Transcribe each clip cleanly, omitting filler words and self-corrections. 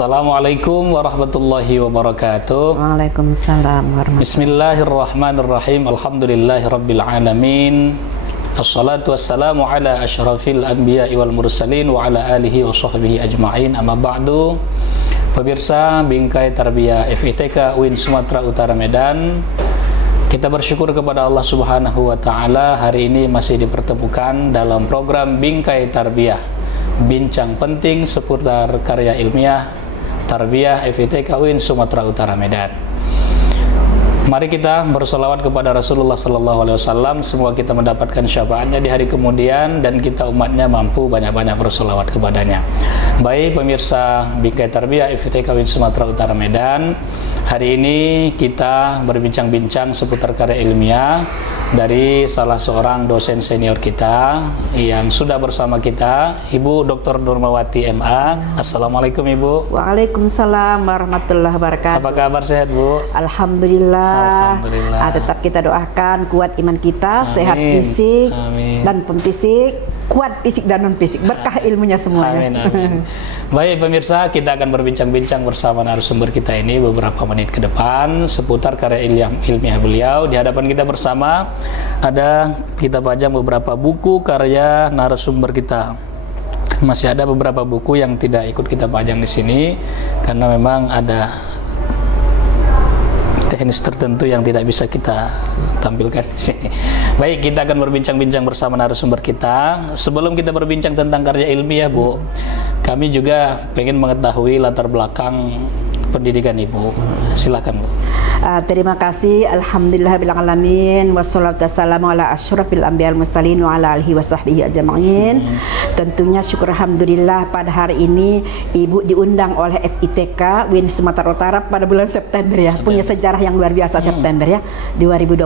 Assalamualaikum warahmatullahi wabarakatuh. Waalaikumsalam warahmatullahi. Bismillahirrahmanirrahim. Alhamdulillahirabbil alamin. Assalatu wassalamu ala asyrafil anbiya'i wal mursalin wa ala alihi wa sahbihi ajma'in. Amma ba'du. Pemirsa Bingkai Tarbiyah FITK UIN Sumatera Utara Medan, kita bersyukur kepada Allah Subhanahu wa taala hari ini masih dipertemukan dalam program Bingkai Tarbiyah, bincang penting seputar karya ilmiah Tarbiyah FITK UIN Sumatera Utara Medan. Mari kita bersolawat kepada Rasulullah Sallallahu Alaihi Wasallam. Semoga kita mendapatkan syafaatnya di hari kemudian dan kita umatnya mampu banyak-banyak bersolawat kepadanya. Baik pemirsa Bingkai Tarbiyah FITK UIN Sumatera Utara Medan, hari ini kita berbincang-bincang seputar karya ilmiah dari salah seorang dosen senior kita yang sudah bersama kita, Ibu Dr. Nurmawati MA. Assalamualaikum Ibu. Waalaikumsalam warahmatullahi wabarakatuh. Apa kabar, sehat Bu? Alhamdulillah. Alhamdulillah. Tetap kita doakan kuat iman kita, Amin. sehat fisik Amin. dan fisik, kuat fisik dan non fisik, berkah ilmunya semuanya. Amin, amin. Baik pemirsa, kita akan berbincang-bincang bersama narasumber kita ini beberapa menit ke depan seputar karya ilmiah beliau. Di hadapan kita bersama kita pajang beberapa buku karya narasumber kita. Masih ada beberapa buku yang tidak ikut kita pajang di sini karena memang ada teknis tertentu yang tidak bisa kita tampilkan di sini. Baik, kita akan berbincang-bincang bersama narasumber kita. Sebelum kita berbincang tentang karya ilmiah, Bu, kami juga pengen mengetahui latar belakang pendidikan Ibu. Silakan, Bu. Terima kasih. Alhamdulillahirabbil alamin wassalatu wassalamu ala asyrafil anbiya'il mursalin wa ala alihi wasahbihi ajma'in. Tentunya syukur alhamdulillah pada hari ini Ibu diundang oleh FITK UIN Sumatera Utara pada bulan September ya. Punya sejarah yang luar biasa September ya 2022.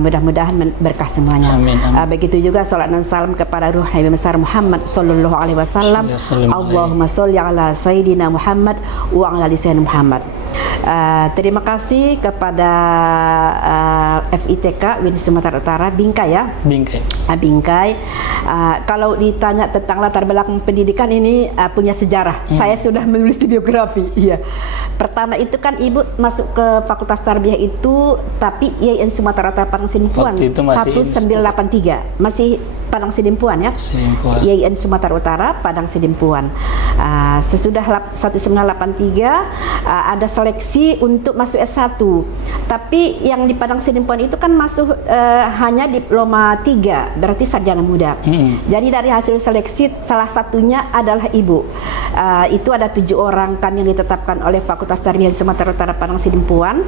Mudah-mudahan berkah semuanya. Amin, amin. Begitu juga salat dan salam kepada ruh Nabi besar Muhammad sallallahu alaihi wasallam. Allahumma sholli ala sayyidina Muhammad wa ala ali sayyidina Muhammad. Terima kasih kepada FITK UIN Sumatera Utara Bingkai ya. Bingkai. Bingkai. Kalau ditanya tentang latar belakang pendidikan ini punya sejarah. Saya sudah menulis di biografi. Iya. Pertama itu kan Ibu masuk ke Fakultas Tarbiyah itu tapi IAIN Sumatera Utara Padang Sidimpuan 1983. Masih Padang Sidimpuan ya. IAIN Sumatera Utara Padang Sidimpuan. Sesudah 1983 ada seleksi untuk masuk S1. Tapi yang di Padang Sidimpuan itu kan masuk hanya diploma 3, berarti sarjana muda. Jadi dari hasil seleksi salah satunya adalah Ibu. Itu ada 7 orang kami yang ditetapkan oleh Fakultas Tarbiyah Sumatera Utara Padang Sidimpuan.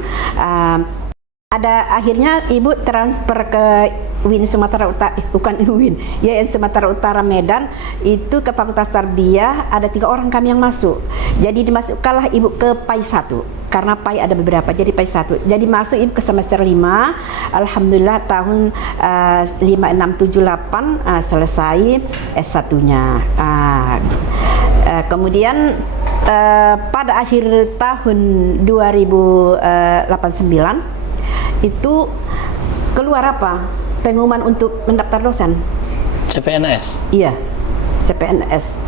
Akhirnya Ibu transfer ke UIN Sumatera Utara, bukan UIN, IAIN Sumatera Utara Medan, itu ke Fakultas Tarbiyah. Ada 3 orang kami yang masuk. Jadi dimasukkanlah Ibu ke PAI 1 karena PAI ada beberapa, jadi PAI 1. Jadi masuk Ibu ke semester 5. Alhamdulillah tahun 5678 selesai S1-nya. Kemudian pada akhir tahun 2089 itu keluar apa? Pengumuman untuk mendaftar dosen. CPNS. Iya, CPNS.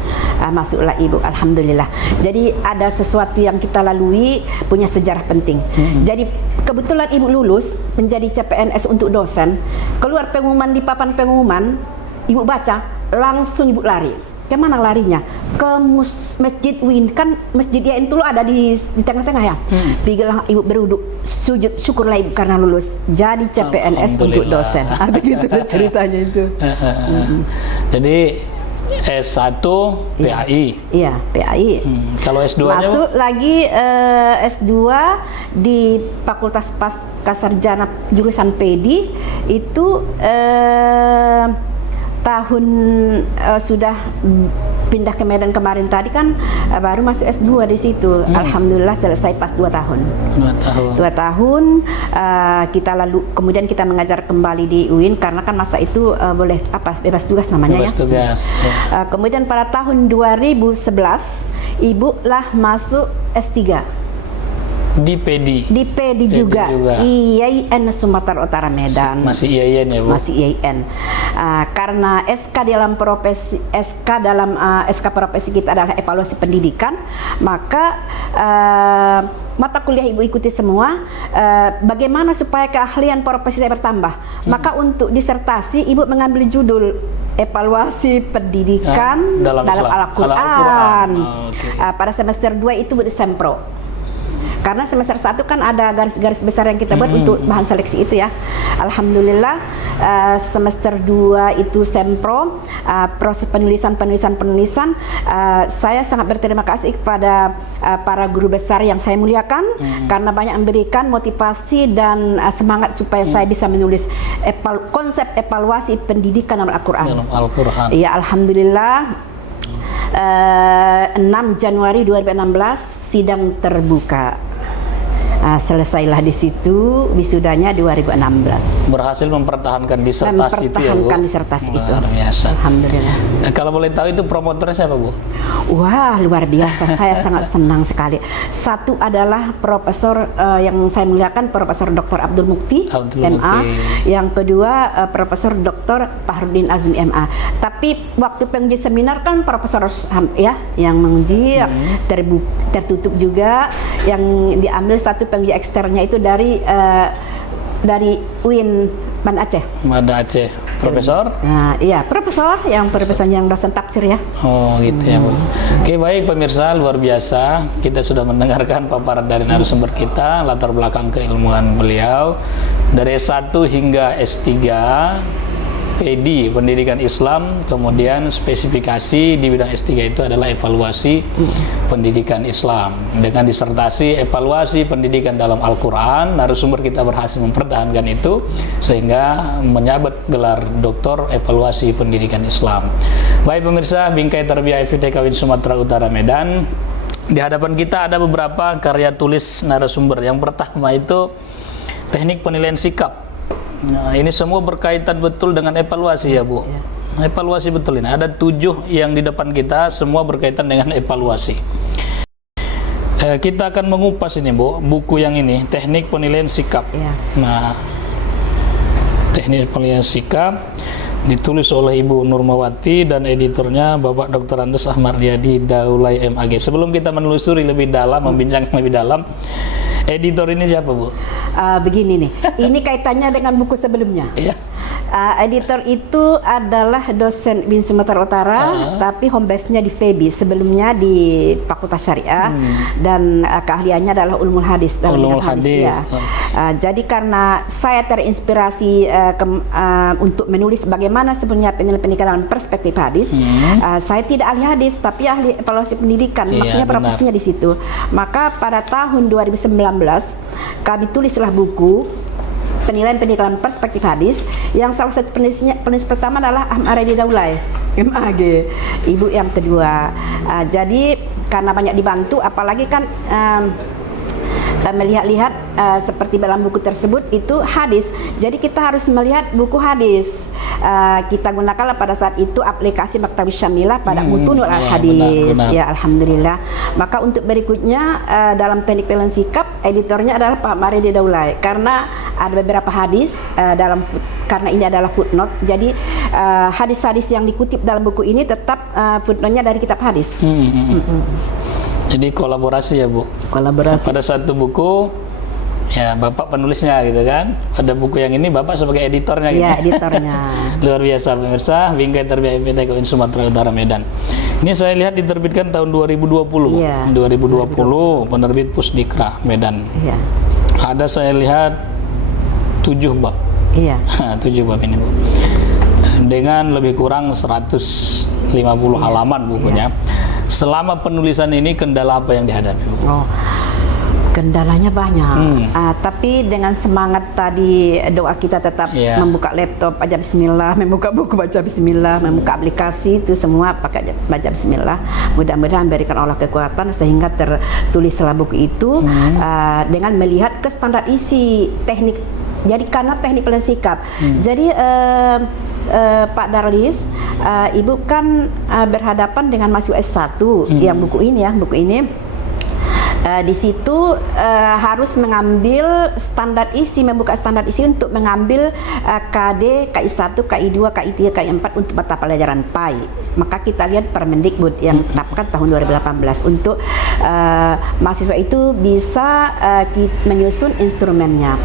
Masuklah Ibu, alhamdulillah. Jadi ada sesuatu yang kita lalui punya sejarah penting. Jadi kebetulan Ibu lulus menjadi CPNS untuk dosen. Keluar pengumuman di papan pengumuman, Ibu baca, langsung Ibu lari. Kemana larinya? Ke masjid UIN, kan masjid IAIN itu ada di tengah-tengah ya. Pergilah Ibu berwuduk, sujud syukurlah Ibu karena lulus jadi CPNS untuk dosen. Begitu ceritanya itu. Jadi S1 PAI. Iya, PAI. Kalau S2-nya masuk lagi S2 di Fakultas Pascasarjana jurusan PEDI itu tahun sudah pindah ke Medan kemarin tadi kan baru masuk S2 di situ. Alhamdulillah selesai pas 2 tahun. 2 tahun kita lalu kemudian kita mengajar kembali di UIN karena kan masa itu boleh bebas tugas namanya bebas tugas, ya. Kemudian pada tahun 2011 Ibu lah masuk S3. Di PD. Di PD juga. IAIN Sumatera Utara Medan. Masih IAIN ya, Bu? Masih IAIN. Karena SK dalam SK profesi kita adalah evaluasi pendidikan, maka mata kuliah Ibu ikuti semua. Bagaimana supaya keahlian profesi saya bertambah? Maka untuk disertasi Ibu mengambil judul evaluasi pendidikan dalam Al-Quran. Pada semester 2 itu di Sempro. Karena semester 1 kan ada garis-garis besar yang kita buat untuk bahan seleksi itu ya. Alhamdulillah semester 2 itu Sempro, proses penulisan. Saya sangat berterima kasih kepada para guru besar yang saya muliakan karena banyak memberikan motivasi dan semangat supaya saya bisa menulis konsep evaluasi pendidikan dalam Al-Quran. Ya, Alhamdulillah 6 Januari 2016 sidang terbuka. Selesailah di situ, wisudanya 2016. Berhasil mempertahankan disertasi itu ya, Bu? Mempertahankan disertasi itu. Luar biasa. Alhamdulillah. Kalau boleh tahu itu promotornya siapa, Bu? Wah, luar biasa. Saya sangat senang sekali. Satu adalah profesor yang saya muliakan, Profesor Dr. Abdul Mukti, MA. Yang kedua, Profesor Dr. Fahrudin Azmi, MA. Tapi waktu penguji seminar kan Profesor ya yang menguji, tertutup juga. Yang diambil satu penguji eksternnya itu dari UIN Banda Aceh. Banda Aceh. Profesor? Nah, iya, profesor yang dosen tafsir ya. Oh, gitu ya, Bu. Oke, baik pemirsa, luar biasa. Kita sudah mendengarkan paparan dari narasumber kita, latar belakang keilmuan beliau dari S1 hingga S3. PD, pendidikan Islam, kemudian spesifikasi di bidang S3 itu adalah evaluasi pendidikan Islam dengan disertasi evaluasi pendidikan dalam Al-Quran. Narasumber kita berhasil mempertahankan itu sehingga menyabet gelar doktor evaluasi pendidikan Islam. Baik pemirsa, Bingkai Tarbiyah FITK UIN Sumatera Utara Medan, di hadapan kita ada beberapa karya tulis narasumber. Yang pertama itu teknik penilaian sikap. Nah, ini semua berkaitan betul dengan evaluasi ya, Bu. Evaluasi betul ini. Ada 7 yang di depan kita, semua berkaitan dengan evaluasi. Kita akan mengupas ini, Bu, buku yang ini, teknik penilaian sikap. Nah, teknik penilaian sikap ditulis oleh Ibu Nurmawati dan editornya Bapak Dr. Andes Ahmad Riyadi Daulay MAG. Sebelum kita menelusuri lebih dalam, membincang lebih dalam, editor ini siapa, Bu? Begini nih, ini kaitannya dengan buku sebelumnya. Editor itu adalah dosen UIN Sumatera Utara, tapi home base-nya di FEBI, sebelumnya di Fakultas Syariah, dan keahliannya adalah Ulumul Hadis. Ulumul Hadis. Ya. Jadi karena saya terinspirasi untuk menulis bagaimana sebenarnya pendidikan dalam perspektif hadis, saya tidak ahli hadis, tapi ahli evaluasi pendidikan, maksudnya profesinya di situ. Maka pada tahun 2019 kami tulislah buku penilaian pendidikan perspektif hadis, yang salah satu penulis pertama adalah Ahmad Riyadi Daulay MAG, ibu yang kedua. Jadi karena banyak dibantu, apalagi kan melihat-lihat seperti dalam buku tersebut itu hadis, jadi kita harus melihat buku hadis. Kita gunakanlah pada saat itu aplikasi Maktabis Syamilah pada Mutunul Al-Hadis. Ya, Alhamdulillah. Maka untuk berikutnya dalam teknik penilaian sikap, editornya adalah Pak Riyadi Daulay, karena ada beberapa hadis karena ini adalah footnote, jadi hadis-hadis yang dikutip dalam buku ini tetap footnote-nya dari kitab hadis. Jadi kolaborasi ya, Bu? Kolaborasi. Pada satu buku, ya Bapak penulisnya gitu kan. Pada buku yang ini Bapak sebagai editornya gitu. Iya, editornya. Luar biasa pemirsa, Bingkai Tarbiyah FITK UIN Sumatera Utara Medan. Ini saya lihat diterbitkan tahun 2020. Iya, 2020, penerbit Pusdikra Medan. Iya. Ada saya lihat 7 bab. Iya. 7 bab ini, Bu. Dengan lebih kurang 150 halaman bukunya. Selama penulisan ini kendala apa yang dihadapi, Bu? Kendalanya banyak, tapi dengan semangat tadi doa kita tetap membuka laptop baca bismillah, membuka buku baca bismillah, membuka aplikasi itu semua pakai baca bismillah. Mudah-mudahan berikan Allah kekuatan sehingga tertulislah buku itu dengan melihat ke standar isi teknik. Jadi karena teknik penilaian sikap. Jadi Pak Darlis, Ibu kan berhadapan dengan mahasiswa S1 yang buku ini Di situ harus mengambil standar isi, membuka standar isi untuk mengambil KD, KI1, KI2, KI3, KI4 untuk mata pelajaran PAI. Maka kita lihat Permendikbud yang ditetapkan tahun 2018 untuk mahasiswa itu bisa menyusun instrumennya.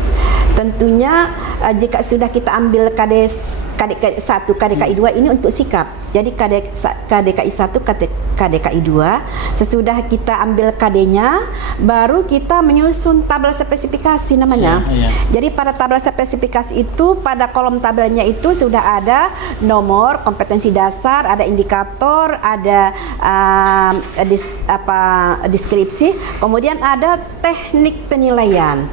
Tentunya jika sudah kita ambil KDKI1, KDKI2 ini untuk sikap. Jadi KDKI1, KDKI2 sesudah kita ambil KD-nya baru kita menyusun tabel spesifikasi namanya. Jadi pada tabel spesifikasi itu pada kolom tabelnya itu sudah ada nomor, kompetensi dasar, ada indikator, ada deskripsi, kemudian ada teknik penilaian.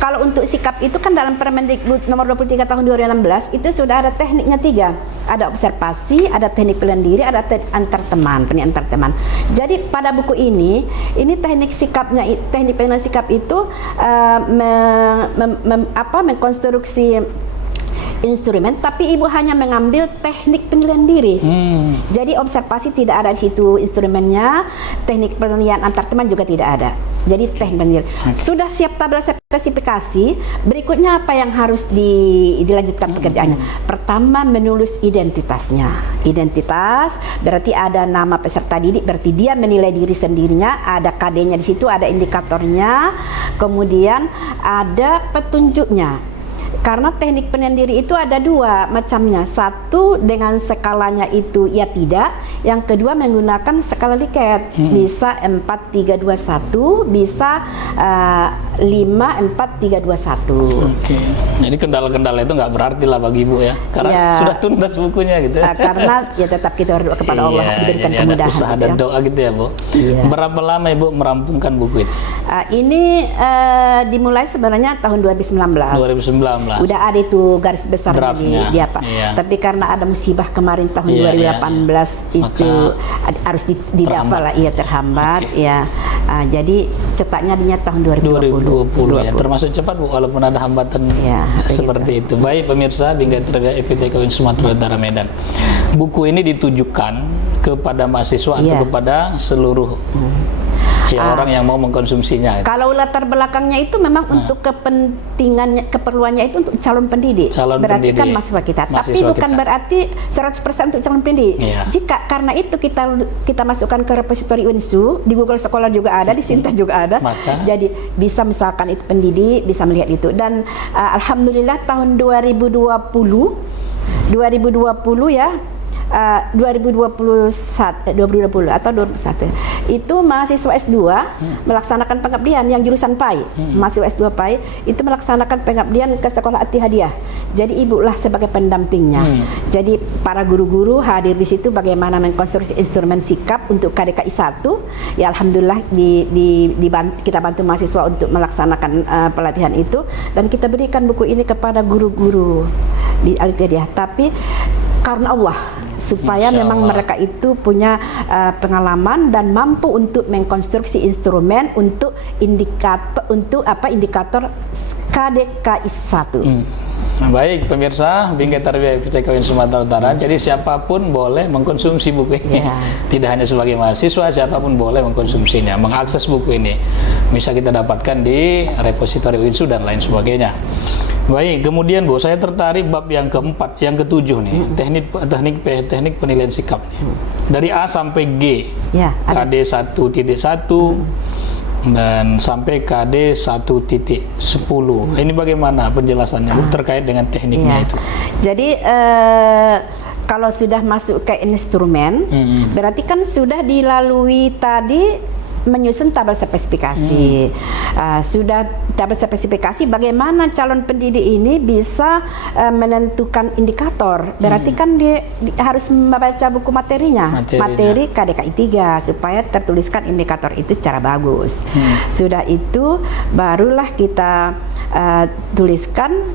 Kalau untuk sikap itu kan dalam Permendikbud nomor 23 tahun 2016 itu sudah ada tekniknya 3. Ada observasi, ada teknik penilaian diri, ada penilaian antar teman. Jadi pada buku ini teknik penilaian sikap itu mengkonstruksi instrumen, tapi ibu hanya mengambil teknik penilaian diri. Jadi observasi tidak ada di situ instrumennya, teknik penilaian antar teman juga tidak ada. Jadi teknik penilaian. Sudah siap tabel spesifikasi, berikutnya apa yang harus dilanjutkan pekerjaannya? Pertama, menulis identitasnya. Identitas berarti ada nama peserta didik, berarti dia menilai diri sendirinya, ada KD-nya di situ, ada indikatornya, kemudian ada petunjuknya. Karena teknik penilaian diri itu ada 2 macamnya. Satu dengan skalanya itu ya tidak, yang kedua menggunakan skala Likert. Bisa 4, 3, 2, 1, bisa 5, 4, 3, 2, 1. Oke. Jadi kendala-kendala itu nggak berarti lah bagi ibu ya, karena sudah tuntas bukunya gitu. Karena ya tetap kita berdoa kepada Allah diberikan kemudahan. Ada usaha dan doa gitu ya Bu. Berapa lama ibu merampungkan buku itu? Ini dimulai sebenarnya tahun 2019. Udah ada itu garis besar di apa. Tapi karena ada musibah kemarin tahun 2018 itu harus didapat lah, terhambat ya. Jadi cetaknya dinya tahun 2020 ya. Termasuk cepat Bu, walaupun ada hambatan seperti itu. Baik pemirsa Bingkai Tarbiyah FITK UIN Sumatera Utara Medan. Buku ini ditujukan kepada mahasiswa atau kepada seluruh orang yang mau mengkonsumsinya. Kalau latar belakangnya itu memang untuk keperluannya itu untuk calon pendidik. Berarti kan mahasiswa kita. Tapi bukan berarti 100% untuk calon pendidik. Jika karena itu kita masukkan ke repositori UINSU, di Google Scholar juga ada, di Sinta juga ada. Jadi bisa misalkan itu pendidik bisa melihat itu. Dan alhamdulillah tahun 2020 ya. 2021 atau 2021 itu mahasiswa S2 melaksanakan pengabdian yang jurusan PAI. Mahasiswa S2 PAI itu melaksanakan pengabdian ke sekolah Attihadiyah. Jadi ibu lah sebagai pendampingnya. Jadi para guru-guru hadir di situ bagaimana mengkonstruksi instrumen sikap untuk KDKI 1. Ya alhamdulillah kita bantu mahasiswa untuk melaksanakan pelatihan itu, dan kita berikan buku ini kepada guru-guru di Attihadiyah. Tapi karena Allah, supaya memang mereka itu punya pengalaman dan mampu untuk mengkonstruksi instrumen untuk indikator KDKI 1. Baik pemirsa Bingkai Tarbiyah FITK UIN Sumatera Utara. Jadi siapapun boleh mengkonsumsi buku ini. Tidak hanya sebagai mahasiswa, siapapun boleh mengkonsumsinya, mengakses buku ini. Bisa kita dapatkan di repositori UINSU dan lain sebagainya. Baik, kemudian Bu, saya tertarik bab yang keempat, yang ketujuh nih, teknik penilaian sikap. Dari A sampai G, KD 1.1 dan sampai KD 1.10. Ini bagaimana penjelasannya Bu terkait dengan tekniknya itu? Jadi kalau sudah masuk ke instrumen, berarti kan sudah dilalui tadi menyusun tabel spesifikasi. Sudah tabel spesifikasi bagaimana calon pendidik ini bisa menentukan indikator. Berarti kan dia harus membaca buku materinya. Materi KDKI 3 supaya tertuliskan indikator itu secara bagus. Sudah itu barulah kita tuliskan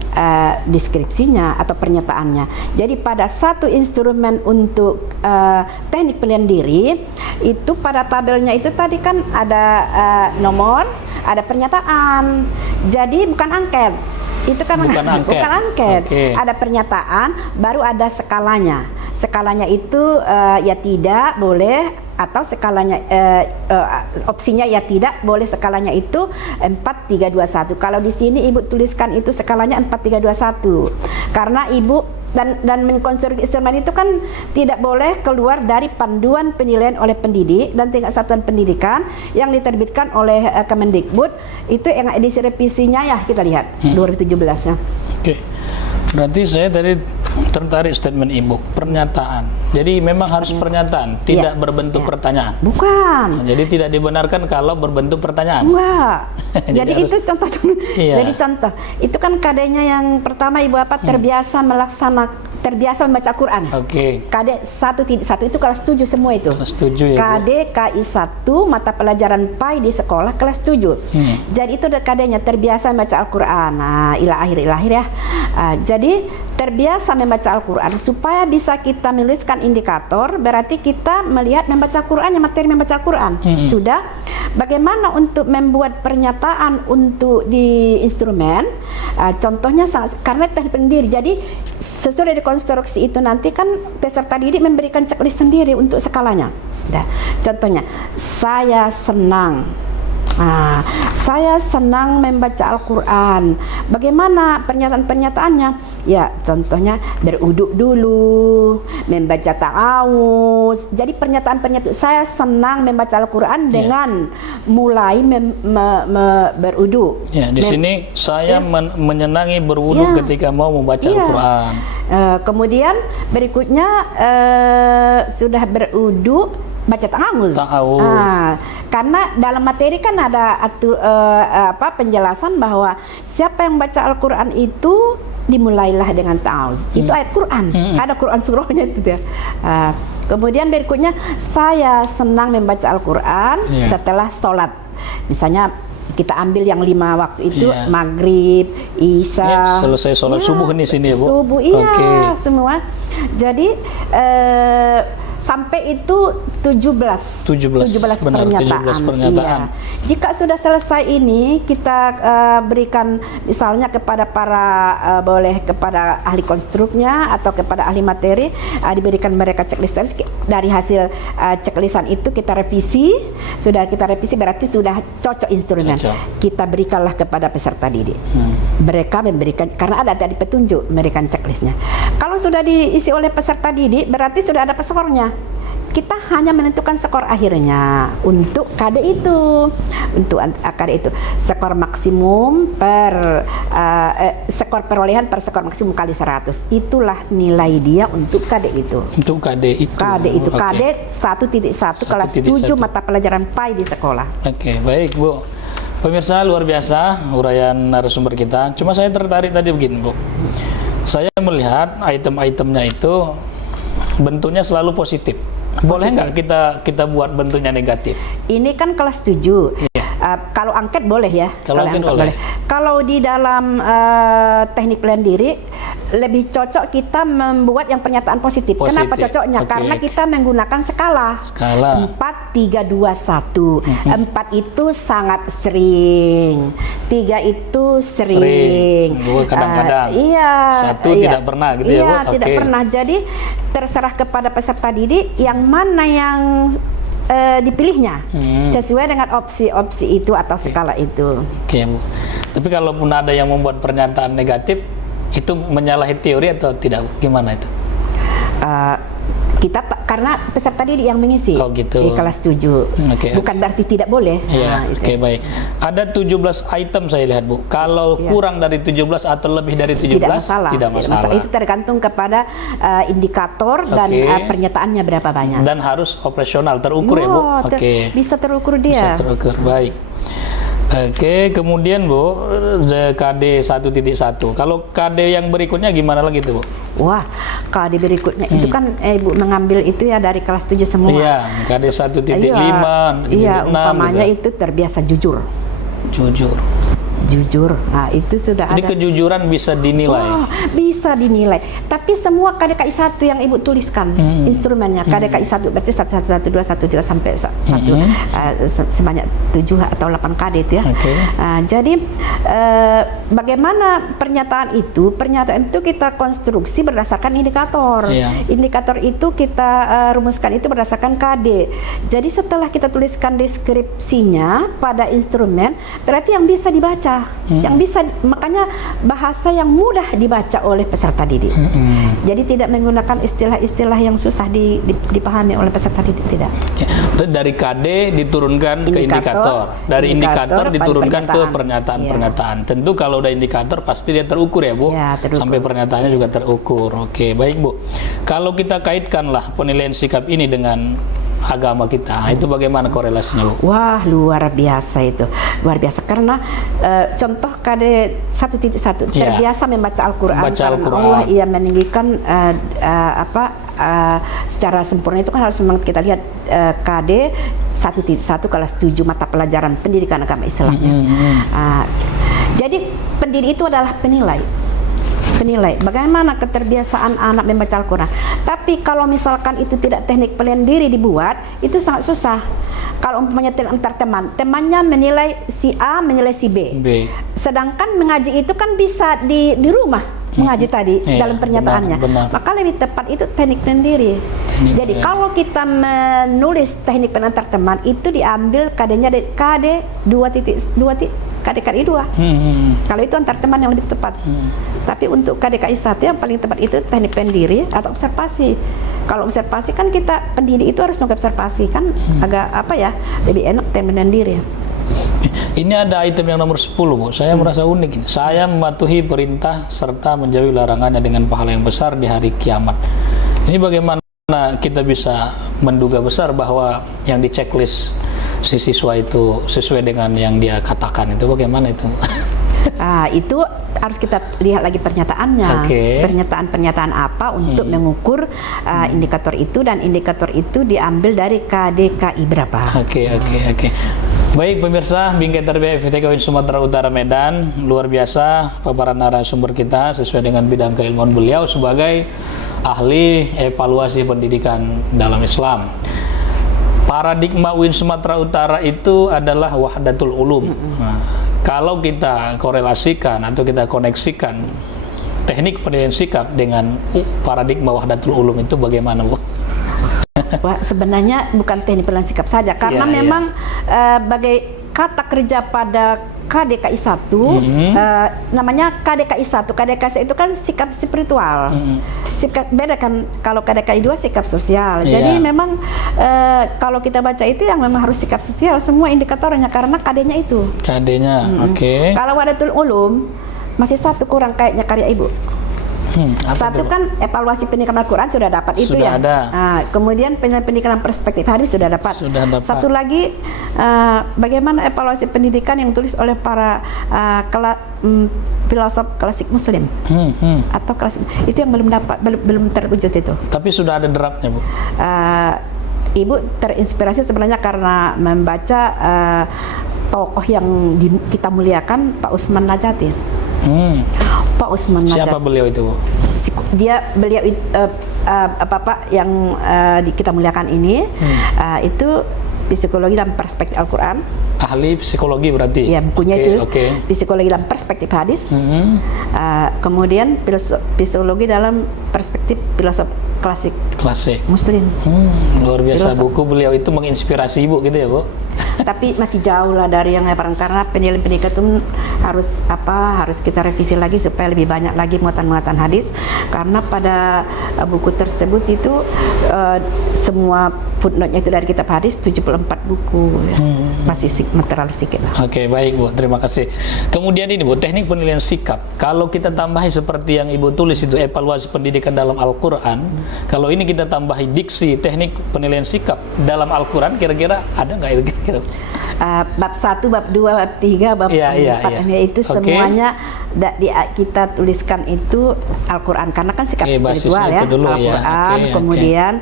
deskripsinya atau pernyataannya. Jadi pada satu instrumen untuk teknik penilaian diri itu pada tabelnya itu tadi kan ada nomor, ada pernyataan. Jadi bukan angket. Itu kan bukan angket. Ada pernyataan, baru ada skalanya. Skalanya itu ya tidak boleh, atau skalanya opsinya ya tidak boleh, skalanya itu 4-3-2-1. Kalau di sini Ibu tuliskan itu skalanya 4-3-2-1 karena Ibu dan mengkonstruksi instrumen itu kan tidak boleh keluar dari panduan penilaian oleh pendidik dan tingkat satuan pendidikan yang diterbitkan oleh Kemendikbud. Itu yang edisi revisinya ya, kita lihat 2017 ya. Oke. Berarti saya tadi tertarik statement Ibu, pernyataan. Jadi memang harus pernyataan, tidak berbentuk pertanyaan. Bukan. Jadi tidak dibenarkan kalau berbentuk pertanyaan. Enggak. Jadi harus, itu contoh. Jadi contoh. Itu kan KD-nya yang pertama Ibu apa? Terbiasa membaca Quran. Oke. KD 1.1 itu kelas 7 semua itu. Kelas 7 ya. KD KI 1 mata pelajaran PAI di sekolah kelas 7. Jadi itu udah KD-nya terbiasa membaca Al-Qur'an. Nah, ila akhir ya. Jadi terbiasa membaca Al-Qur'an supaya bisa kita menuliskan indikator, berarti kita melihat membaca Al-Qur'an, materi membaca Al-Qur'an. Sudah. Bagaimana untuk membuat pernyataan untuk di instrumen? Contohnya karena teknik pendiri. Jadi sesuai dari konstruksi itu nanti kan peserta didik memberikan checklist sendiri untuk skalanya. Nah, contohnya saya senang membaca Al-Quran. Bagaimana pernyataan-pernyataannya? Ya, contohnya beruduk dulu, membaca ta'awuz. Jadi pernyataan-pernyataan saya senang membaca Al-Quran dengan mulai beruduk. Ya, di sini saya menyenangi berwudu ketika mau membaca Al-Quran. Kemudian berikutnya sudah beruduk, baca ta'awuz. Karena dalam materi kan ada penjelasan bahwa siapa yang baca Al-Quran itu dimulailah dengan ta'awuz. Itu ayat Quran. Ada Quran surahnya itu dia. Kemudian berikutnya saya senang membaca Al-Quran setelah sholat. Misalnya kita ambil yang 5 waktu itu maghrib, isya, selesai sholat subuh di sini ya Bu. Subuh semua. Jadi sampai itu 17 pernyataan. Jika sudah selesai ini kita berikan misalnya kepada boleh kepada ahli konstruknya atau kepada ahli materi, diberikan mereka checklist dari hasil checklistan itu kita revisi. Sudah kita revisi berarti sudah cocok instrumen. Kita berikanlah kepada peserta didik. Mereka memberikan karena ada tadi petunjuk, memberikan checklistnya. Kalau sudah diisi oleh peserta didik berarti sudah ada skornya. Kita hanya menentukan skor akhirnya untuk KD itu, untuk KD itu skor maksimum skor perolehan per skor maksimum kali 100. Itulah nilai dia untuk KD itu. Untuk KD itu. KD 1.1 kelas 7 mata pelajaran PAI di sekolah. Oke, baik Bu. Pemirsa, luar biasa uraian narasumber kita. Cuma saya tertarik tadi begini Bu. Saya melihat item-itemnya itu bentuknya selalu positif. Boleh nggak kita buat bentuknya negatif? Ini kan kelas 7. Kalau angket boleh ya. Kalau angket boleh. Kalau di dalam teknik pilihan diri lebih cocok kita membuat yang pernyataan positif. Kenapa cocoknya? Karena kita menggunakan skala. 4-3-2-1. 4 itu sangat sering. 3 itu sering. 2 kadang-kadang. 1 tidak pernah gitu ya Bu? Iya, tidak pernah. Jadi terserah kepada peserta didik yang mana yang dipilihnya sesuai dengan opsi-opsi itu atau skala itu. Oke Bu. Tapi kalaupun ada yang membuat pernyataan negatif, itu menyalahi teori atau tidak? Gimana itu? Kita karena peserta didik yang mengisi di kelas 7. Bukan berarti tidak boleh. Baik. Ada 17 item saya lihat Bu. Kalau kurang dari 17 atau lebih dari 17 tidak masalah. Itu tergantung kepada indikator dan pernyataannya berapa banyak. Dan harus operasional, terukur ya Bu. Bisa terukur dia. Bisa terukur. Baik. Kemudian Bu, KD 1.1. Kalau KD yang berikutnya gimana lagi tuh Bu? Wah, KD berikutnya itu kan Ibu mengambil itu ya dari kelas 7 semua. Iya, KD 1.5, 1.6. Iya, umpamanya gitu. Itu terbiasa jujur. Jujur. jujur. Nah, itu sudah Jadi ada. kejujuran bisa dinilai. Wah, bisa dinilai. Tapi semua KDKI 1 yang Ibu tuliskan instrumennya, KDKI 1 berarti 1112 13 sampai 1 sebanyak 7 atau 8 KD itu ya. Oke. Jadi bagaimana pernyataan itu? Pernyataan itu kita konstruksi berdasarkan indikator. Iya. Indikator itu kita rumuskan itu berdasarkan KD. Jadi setelah kita tuliskan deskripsinya pada instrumen, berarti yang bisa dibaca, yang bisa, makanya bahasa yang mudah dibaca oleh peserta didik. Jadi tidak menggunakan istilah-istilah yang susah dipahami oleh peserta didik, tidak. Dari KD diturunkan ke indikator, dari indikator diturunkan ke pernyataan-pernyataan. Tentu kalau udah indikator pasti dia terukur ya Bu, sampai pernyataannya juga terukur. Oke, baik Bu. Kalau kita kaitkanlah penilaian sikap ini dengan agama kita, itu bagaimana korelasinya Bu? Wah, luar biasa itu, luar biasa, karena contoh KD 1.1 terbiasa membaca Al-Quran, karena Allah ia meninggikan secara sempurna itu kan harus memang kita lihat KD 1.1 kelas 7 mata pelajaran pendidikan agama Islamnya. Jadi pendidik itu adalah penilai bagaimana keterbiasaan anak membaca Al-Quran. Tapi kalau misalkan itu tidak teknik penilaian diri dibuat, itu sangat susah. Kalau umpamanya antar temannya menilai si A menilai si B. Sedangkan mengaji itu kan bisa di rumah mengaji tadi dalam pernyataannya. Benar. Maka lebih tepat itu teknik penilaian diri. Jadi kalau kita menulis teknik penilaian antar teman itu diambil KD-nya dari KD 2.2 KDKI 2. Kalau itu antar teman yang lebih tepat. Tapi untuk KDKI 1 yang paling tepat itu teknik pendiri atau observasi. Kalau observasi kan kita pendidik itu harus mengobservasi kan, agak lebih enak teknik pendiri. Ini ada item yang nomor 10 Bu. Saya merasa unik ini. Saya mematuhi perintah serta menjauhi larangannya dengan pahala yang besar di hari kiamat. Ini bagaimana kita bisa menduga besar bahwa yang di checklist si siswa itu sesuai dengan yang dia katakan, itu bagaimana itu? Itu harus kita lihat lagi pernyataannya. Pernyataan apa untuk mengukur indikator itu, dan indikator itu diambil dari KDKI berapa. Oke. Baik pemirsa, Bingkai Tarbiyah FITK UIN Sumatera Utara Medan, luar biasa paparan narasumber kita sesuai dengan bidang keilmuan beliau sebagai ahli evaluasi pendidikan dalam Islam. Paradigma UIN Sumatera Utara itu adalah wahdatul ulum. Nah, kalau kita korelasikan atau kita koneksikan teknik penilaian sikap dengan paradigma wahdatul ulum itu bagaimana Bu? Wah, sebenarnya bukan teknik penilaian sikap saja, karena memang bagai kata kerja pada KDKI 1, namanya KDKI 1. KDKI 1 itu kan sikap spiritual. Sikap beda kan kalau KDKI 2 sikap sosial. Jadi memang kalau kita baca itu yang memang harus sikap sosial semua indikatornya, karena KD-nya itu. KD-nya, Kalau wahdatul ulum masih satu kurang kayaknya karya Ibu. Satu kan evaluasi pendidikan Al-Quran sudah dapat itu ya. Kemudian pendidikan perspektif hadis sudah dapat. Satu lagi bagaimana evaluasi pendidikan yang tulis oleh para filosof klasik Muslim atau klasik itu yang belum dapat, belum terwujud itu. Tapi sudah ada draftnya Bu. Ibu terinspirasi sebenarnya karena membaca tokoh yang kita muliakan, Pak Usman Najati. Pak Usman Najati. Siapa beliau itu? Beliau Bapak yang kita muliakan ini itu psikologi dalam perspektif Al-Quran. Ahli psikologi berarti? Ya, bukunya itu psikologi dalam perspektif hadis. Kemudian psikologi dalam perspektif filosof klasik Muslim. Luar biasa, buku beliau itu menginspirasi Ibu gitu ya Bu? Tapi masih jauh lah dari yang karena penilaian pendidikan itu harus kita revisi lagi supaya lebih banyak lagi muatan-muatan hadis, karena pada buku tersebut itu semua footnote-nya itu dari kitab hadis 74 buku masih material sedikit lah. Baik Bu, terima kasih. Kemudian ini Bu, teknik penilaian sikap, kalau kita tambahi seperti yang Ibu tulis itu evaluasi pendidikan dalam Al-Quran, kalau ini kita tambahi diksi teknik penilaian sikap dalam Al-Quran, kira-kira ada nggak itu kira-kira? bab 1, bab 2, bab 3, bab 4 itu semuanya kita tuliskan itu Al-Quran karena kan sikap spiritual ya, Al-Quran. Kemudian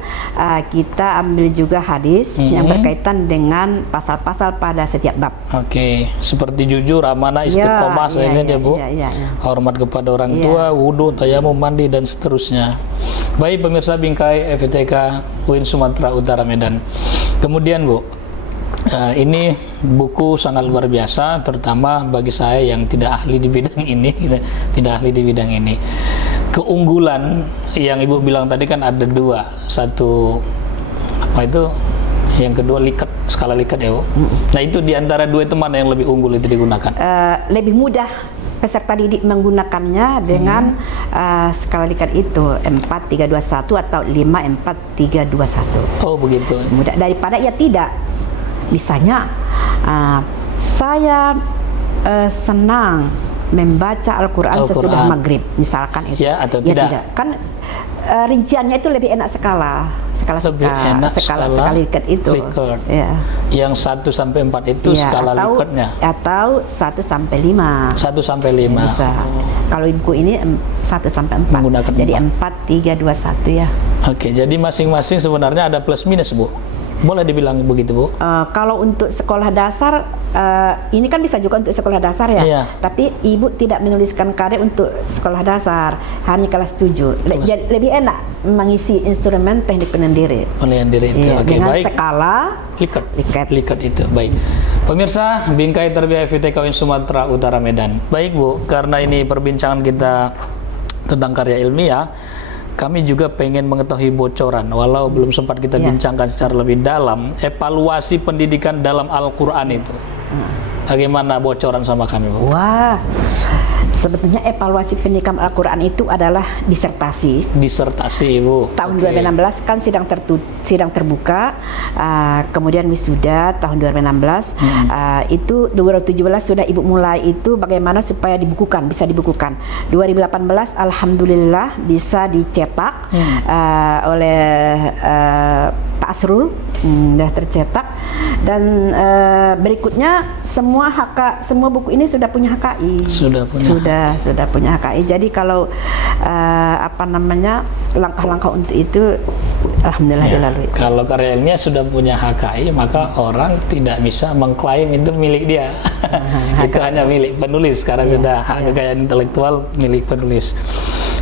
kita ambil juga hadis yang berkaitan dengan pasal-pasal pada setiap bab. Seperti jujur, amanah, istiqomah, ya Bu. Hormat kepada orang tua, wudu, tayamum, mandi dan seterusnya. Baik pemirsa Bingkai FITK UIN Sumatera Utara Medan. Kemudian Bu, ini buku sangat luar biasa, terutama bagi saya yang tidak ahli di bidang ini, tidak ahli di bidang ini. Keunggulan yang Ibu bilang tadi kan ada dua, satu apa itu? Yang kedua likat, skala likat ya Bu. Nah itu diantara dua itu mana yang lebih unggul itu digunakan? Lebih mudah peserta didik menggunakannya dengan skala likat itu 4-3-2-1 atau 5-4-3-2-1. Oh begitu. Mudah daripada ya tidak. Misalnya saya senang membaca Al-Quran sesudah maghrib, misalkan itu. Ya atau tidak? Kan rinciannya itu lebih enak skala likat itu. Ya. Yang 1 sampai 4 itu skala likatnya. Atau 1 sampai 5. 1 sampai 5. Bisa. Kalau buku ini 1 sampai 4. Menggunakan jadi 4-3-2-1 ya. Jadi masing-masing sebenarnya ada plus minus Bu. Boleh dibilang begitu Bu? Kalau untuk sekolah dasar, ini kan bisa juga untuk sekolah dasar ya. Tapi Ibu tidak menuliskan karya untuk sekolah dasar, hanya kelas 7. Lebih enak mengisi instrumen teknik penyendiri. Penyendiri itu. Dengan baik. skala likat itu. Baik. Pemirsa Bingkai Tarbiyah FITK UIN Sumatera Utara Medan. Baik Bu, karena ini perbincangan kita tentang karya ilmiah, kami juga pengen mengetahui bocoran, walau belum sempat kita bincangkan secara lebih dalam, evaluasi pendidikan dalam Al-Quran itu. Bagaimana bocoran sama kami Bu? Wah, sebetulnya evaluasi pendidikan Al-Quran itu adalah disertasi. Disertasi Bu. Tahun 2016 kan sidang terbuka, kemudian wisuda tahun 2016. Itu 2017 sudah Ibu mulai itu bagaimana supaya bisa dibukukan. 2018 alhamdulillah bisa dicetak oleh Pak Asrul, sudah tercetak. Dan berikutnya semua buku ini sudah punya HKI. Sudah punya HKI. Jadi kalau langkah-langkah untuk itu alhamdulillah dilalui. Kalau karya ilmiah sudah punya HKI, maka orang tidak bisa mengklaim itu milik dia. Itu hanya milik penulis karena sudah hak kekayaan intelektual milik penulis.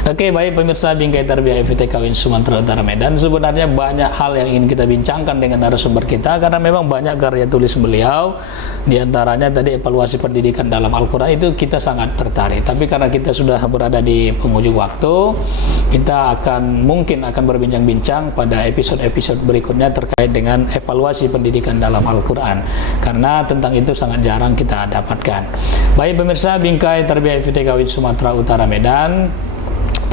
Baik pemirsa Bingkai Tarbiyah FITK UIN Sumatera Utara Medan, sebenarnya banyak hal yang ingin kita bincangkan dengan narasumber kita karena memang banyak karya tulis beliau. Di antaranya tadi evaluasi pendidikan dalam Al-Quran itu kita sangat tertarik. Tapi karena kita sudah berada di penghujung waktu, kita mungkin akan berbincang-bincang pada episode-episode berikutnya terkait dengan evaluasi pendidikan dalam Al-Quran, karena tentang itu sangat jarang kita dapatkan. Baik pemirsa Bingkai Tarbiyah FITK UIN Sumatera Utara Medan,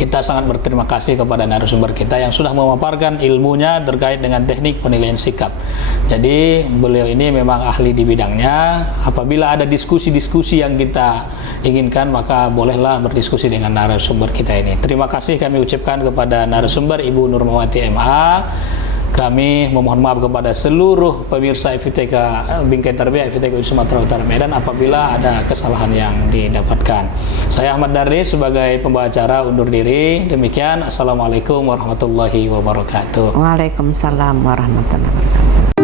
kita sangat berterima kasih kepada narasumber kita yang sudah memaparkan ilmunya terkait dengan teknik penilaian sikap. Jadi beliau ini memang ahli di bidangnya. Apabila ada diskusi-diskusi yang kita inginkan, maka bolehlah berdiskusi dengan narasumber kita ini. Terima kasih kami ucapkan kepada narasumber Ibu Nurmawati MA. Kami memohon maaf kepada seluruh pemirsa FITK Bingkai Tarbiyah FITK UIN Sumatera Utara Medan apabila ada kesalahan yang didapatkan. Saya Ahmad Darris sebagai pembawa acara undur diri. Demikian, Assalamualaikum warahmatullahi wabarakatuh. Waalaikumsalam warahmatullahi wabarakatuh.